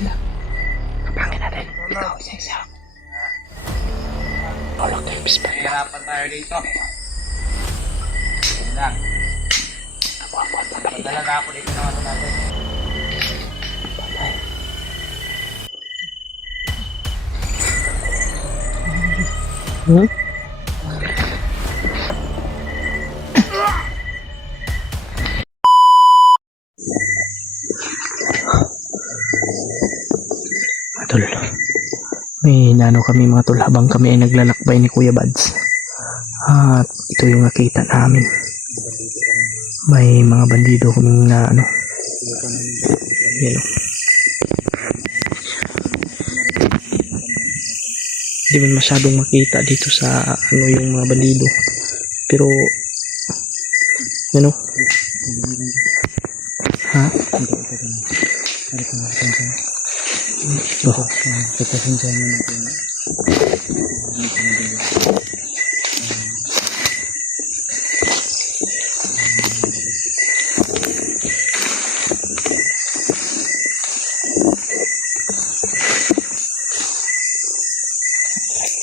sila. Kapangin natin. Ikaw, isa-isa. Tulog tayo, bispan. Hirapan tayo dito. Sige lang. Abuan, papalitan. Madala na ako dito ng ano natin. Patay. Tol, may nano kami mga tol habang kami ay naglalakbay ni Kuya Bads. At ito yung nakita namin. May mga bandido kaming na ano. Yan o. Hindi man masyadong makita dito sa ano yung mga bandido. Pero yan o. Ha? Oh.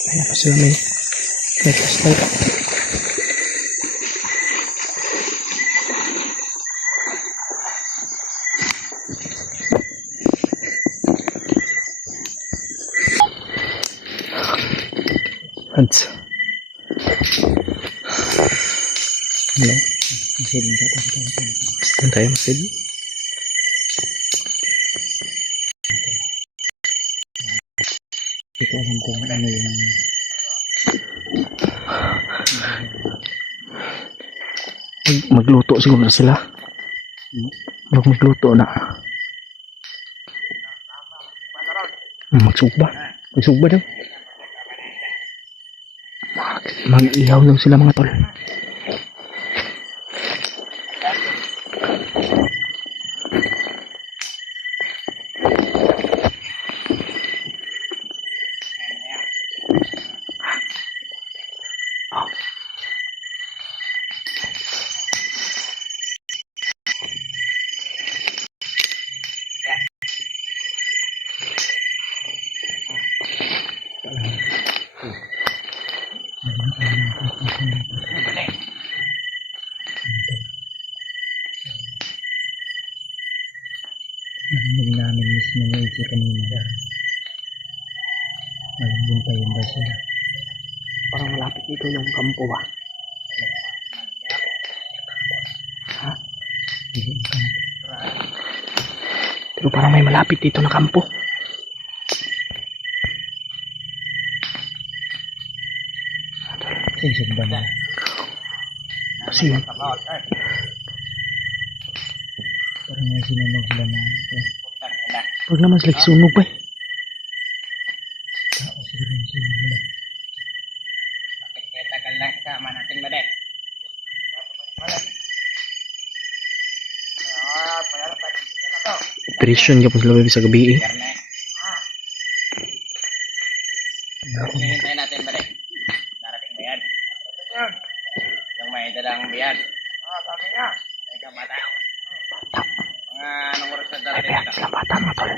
Ayan pa sila may flashlight. Ads. Hello? Saan tayo masid? Hindi ko alam kung ano yung... Magluto siguro na sila. Magluto na. Magsugba. Magsugba daw. Mag-ihaw daw sila mga tol. Narinig namin mismo ng ito kanina. Malambing pa yun ba sila? Parang malapit dito yung kampo ba? Ha? Pero parang may malapit dito na kampo. Sinsig ba na? Kasi yun. Parang may sinunog sila na. Huwag naman sila sunog ba eh. Tao siguro yung sinunog nila. Tagal lang kasama natin ba din? Operasyon ka po sila baby sa gabi eh. Karne. Hinihintay natin ba din? Darating ba yan? Yung may dalang biyan. Sabi nga. Ikaw bata. Mga anong oras na Ay, darating kaya ito? sila bata mga tol.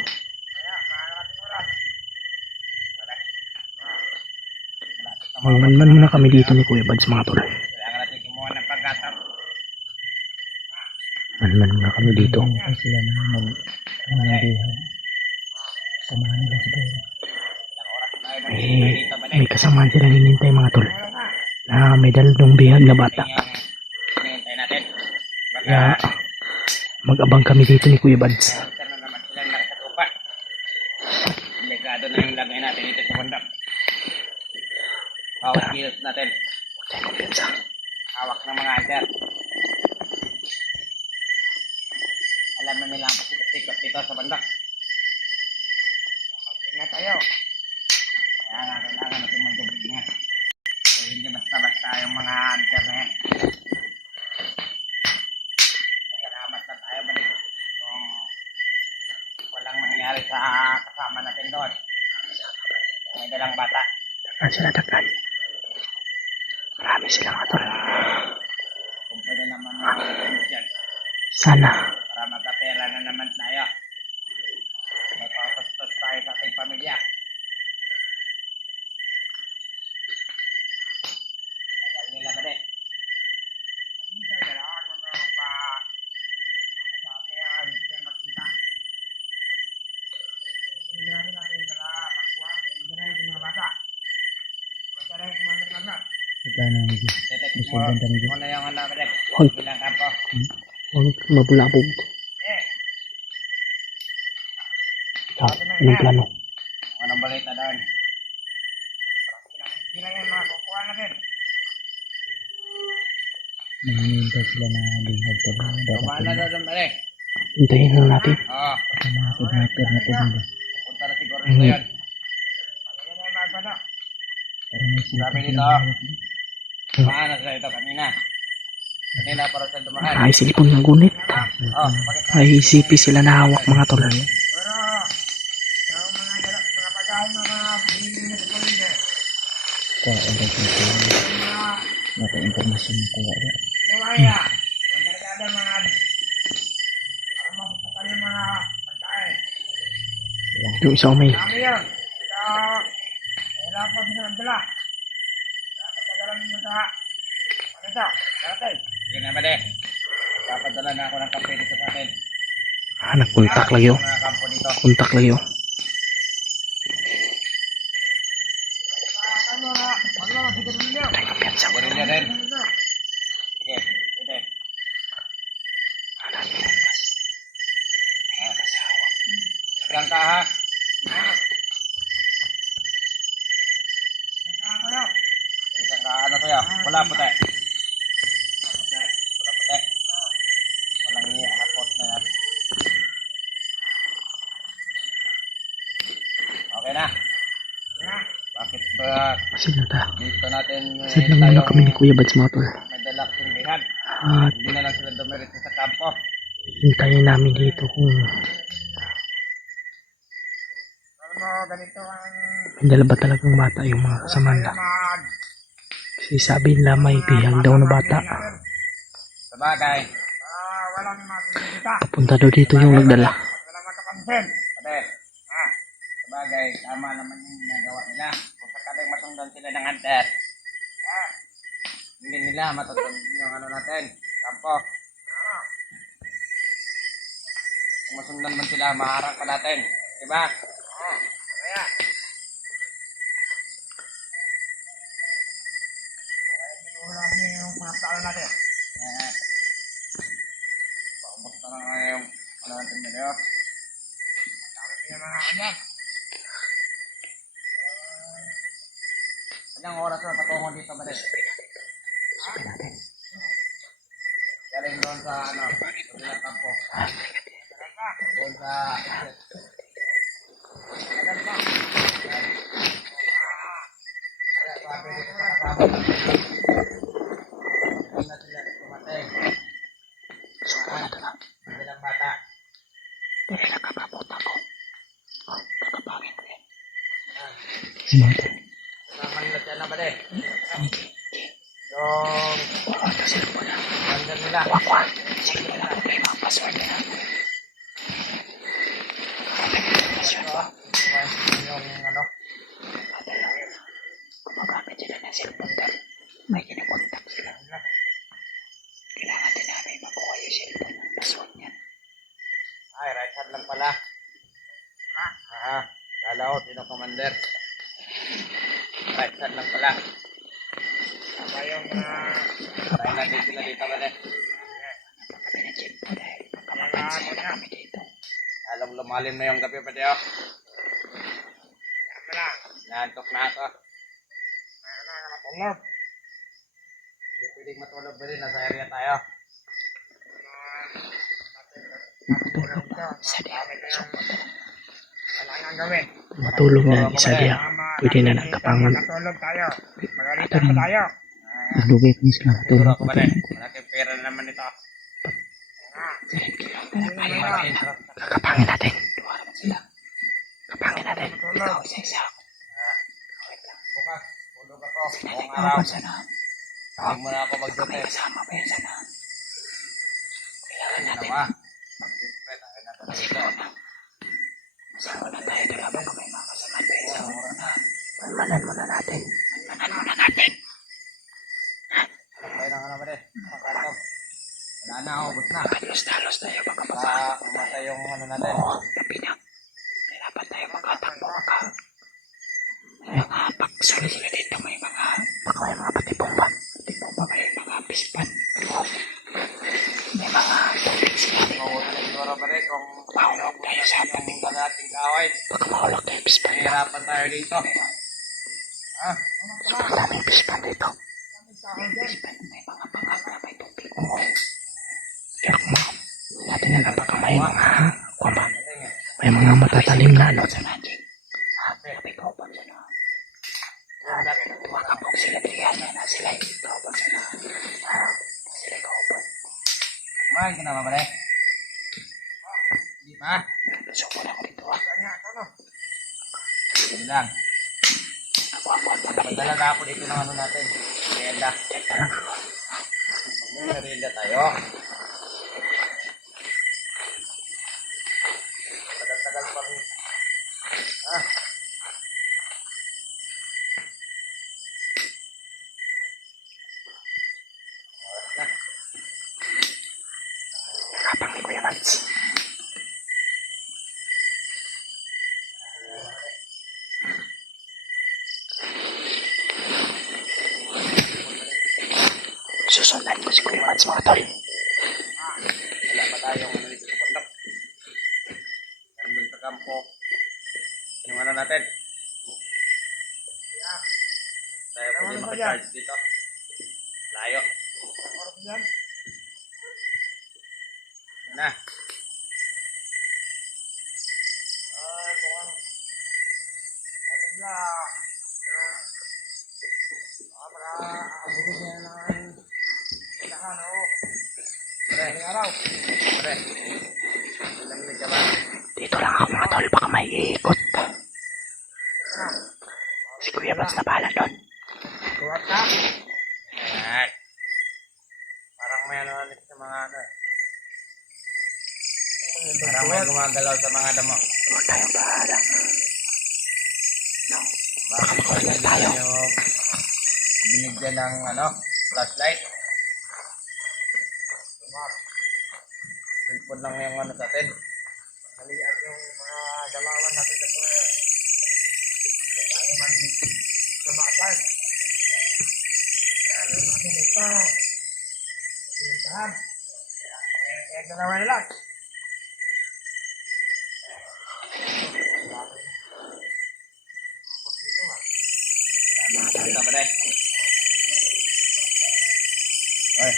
Magmanman muna kami dito ni Kuya Bads mga tol. Kailangan natin kimuha ng pagkataw. Manman muna kami dito. Ay sila na mag-nandihan. Samahan nila siguro. Ilang oras tayo May, maghihintay dito ba din? may kasamaan sila hinintay mga tol. Na may dalawang bihag na bata. Yung hinihintay natin. Baka Kaya mag-abang kami dito ni Kuya Bads. monster na naman silang nakatupa. Delikado na yung lagay natin dito sa bundok. Bawat kilos natin. Tayo kumpiyansa. Hawak ng mga hunter. Alam na nila ang pasikot-sikot dito sa bundok. Ingat tayo. Kaya nga kailangan natin mag-ingat. So, hindi basta-basta yung mga hunter na yan. Salamat na tayo balik. Kung walang mangyari sa kasama natin doon. May dalang bata. Dagan sila dagan. Marami sila mga tol. Kung pwede naman mag-ingat dyan. Sana. Para magkapera na naman tayo. Matapos media. Tagal nila ba din? Magkano ang medyo? Detect Mas mo. maganda medyo. Muna yung ano ba din? Hoy. Bilang kampo. Huwag mabulabog. Ikaw, anong plano? Anong balita doon? Sila yan mga kukuha natin. Nanginintay sila na bihag pa ba? Kumahan na doon ba din? Hintayin lang natin. Oo. Sa mga kidnapper na po nila. Punta na siguro nito yun. Para may sila Sabi dito. Kumahan na sila ito kanina. Kanina para sa dumaan. Ay, silipon ng gunit. Oh, bakit? Ay, isipi sila na hawak mga tol. Kaya ulit ito. Nata information na kaya ulit. Yung isang may. Sige na ba din? Papadala na ako ng kape dito sa atin. Nagkontak lagi oh. Mga kampo dito. Kontak lagi oh. Gurilya din. Sige, sige. Ilang ka ha? Ilang ka ano to ya? Wala puti. Wala puti. Walang i-akot na yan. Okay na. Bakit ba Sige na tayo. dito natin Sige lang muna kami ni Kuya Bads mga tol. may dalak simbihan? At Hindi na lang sila dumiretso sa kampo. hintayin namin dito kung Ganito ang may dala ba talagang bata yung mga kasama nila. Kasi sabi nila may bihag daw na bata. sabagay. Walang makikita. Punta daw dito yung nagdala. Walang makapansin. Pate. Sabagay, tama naman yung ginagawa nila. Kung sakaling masundan sila ng hunter. Hindi nila matutog yung ano natin. Kampo. Kung masundan man sila, maharang pa natin. Diba? Kaya. Wala yung mga tao natin. Paubos na nga yung ano natin nila. Sabi yung mga kanya. Ilang oras na patungo dito ba rin? Galing doon sa ano, sa kampo. Doon sa exit. Tagal pa. Kaya sabi dito sa kasama. Hindi na sila tumatay. Bilang bata. Dali lang kapapot ako. Kakapangin ko yan. Mga tol. Naman nila dyan na ba rin? Yung bandar nila. Sige na lang may mga password na yan. Yung ano. Gumagamit sila ng cellphone dahil may kinakontak sila. Kailangan din namin makuha yung cellphone ng password niyan. Ay, right hand lang pala. Kala ko, sino commander? Right hand lang pala. Kaya yung Thailand din sila dito ba rin? Kami ng cellphone dahil pagkamapansin na kami dito. Alam lumalim na yung gabi pa diyo. Naantok na ako. Matulog. Hindi pwedeng matulog ba rin? Nasa area tayo. Matulog na isa diya. Kailangan gawin. Matulog na isa diya. Pwede na nagkapangon. Matulog tayo. Magalitan pa tayo. Naglugay pa sila. Siguro Tulog ko pa ba rin? Malaking pera naman ito. Malaking trust. Kakapangin natin. Duwa naman sila. Kakapangin natin. Ikaw isa-isa. Bukas, tulog ako. Buong araw. Ikaw sana. Hindi mo na ako May mag-duty. kasama pa yan sana. Kailangan natin. Nawa. Mag-display tayo na ito. Masama na tayo doon habang may mga kasama Manan muna natin. Manan muna natin. Kaya na naman eh. Makatong. Wala na, ubos na. Halos tayo baka Mamatay yung ano natin. Oo, tabi na. Dapat tayo magkatakbo Sulit-sulit dito may mga patipong ba? Patipong ba may mga pispan? May mga tubig sila. Siguro pa rin kung Mahulog tayo sa atin. ating kaway. Baka mahulog tayo pispan. Hihirapan tayo dito. Sobrang daming pispan dito. Pispan, may mga pangap na may tubig. Oo. Kaya kung natin na lang baka may mga kuha ba? May mga matatalim na ano sa natin. May kaupan sila. Tumakapog sila diyan na sila kaupan sila. Sila kaupan. Kumain ka naman pare. Hindi pa. So muna ko dito Hindi lang. Ako Padala na ako dito ng ano natin. Merienda. Merienda tayo. Tagal-tagal pa rin. Oras na. Nakapang ni Kuya Mads. Susundan ko si Kuya Mads mga tol. Wala pa tayong ano dito sa bundok. Nandun sa kampo. Yung ano natin. Tayo pwede makacharge dito. Layo. Yan na. Pre. Lamig ka ba? Dito lang ako mga tol, baka may iikot. Si Kuya Mads na bahala doon. Kuwat ka? Ayan. Parang may ano ulit sa mga ano. Parang may gumagalaw sa mga damo. Huwag tayong bahala. No. Bakit ko Huwag tayo. yung binigyan ng ano, flashlight? Cellphone lang yung ano sa atin. Malian yung mga dalawan natin na ito. Tayo man sumakal. Ano natin ito? Pintahan. Kaya dalawa nila. Kita pa rin. Oy,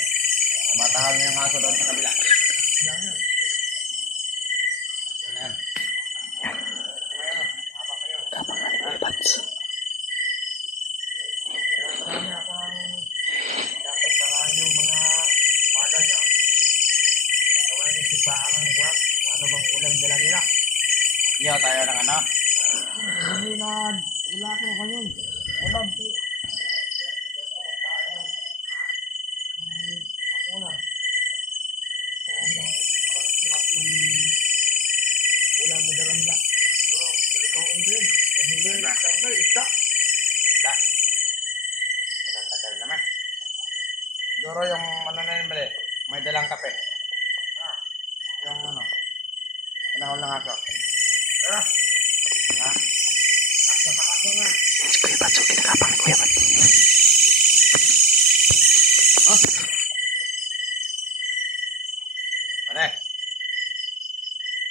tamatahal mo yung aso doon sa kabila. Yan. Tapang na ni Kuya Mads. Ano bang ulam dala nila? Iyo tayo ng ano? Wala ko ngayon. Ulam po. Ulam mo dala nila. Ikaw ang din. Da. Tagal naman. Siguro yung ano na yun mali. May dalang kape. Yung ano. Panahon lang ako. Ha? Sa baka nga. Si Kuya Mads, so kinakapang ni Kuya Mads. Mare.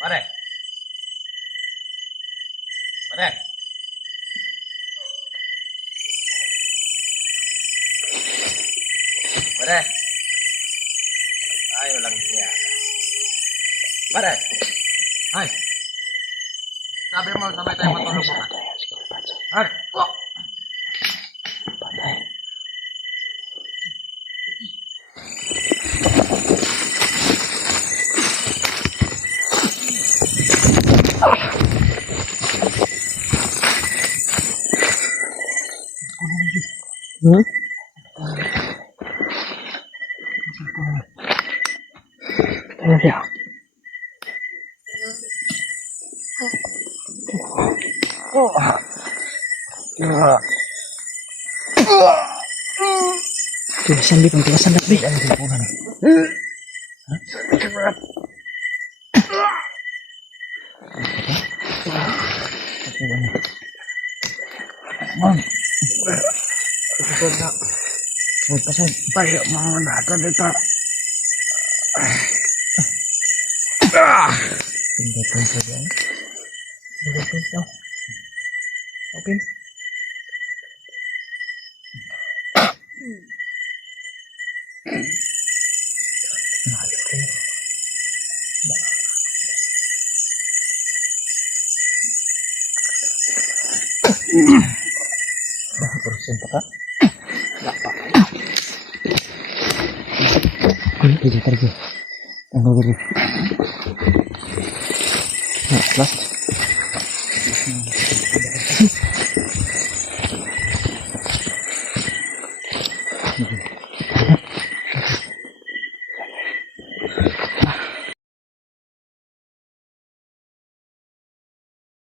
Mare. Mare. Mare. Ay, walang niya. Mare. Ay. Sabi mo, sabay tayo matulog bukas. Patay si Kuya Mads. Ay. Patay. Hmm? Ano siya? Tigasan, Bip. Ang tigasan, Bip. Ano yung punan? Ma'am. Pasod na. Pasod. Tayo mga nato dito. Pindot po sa dyan. Open. Porosento ka? Pergi, pergi. Tanggal dulu. Nah, last.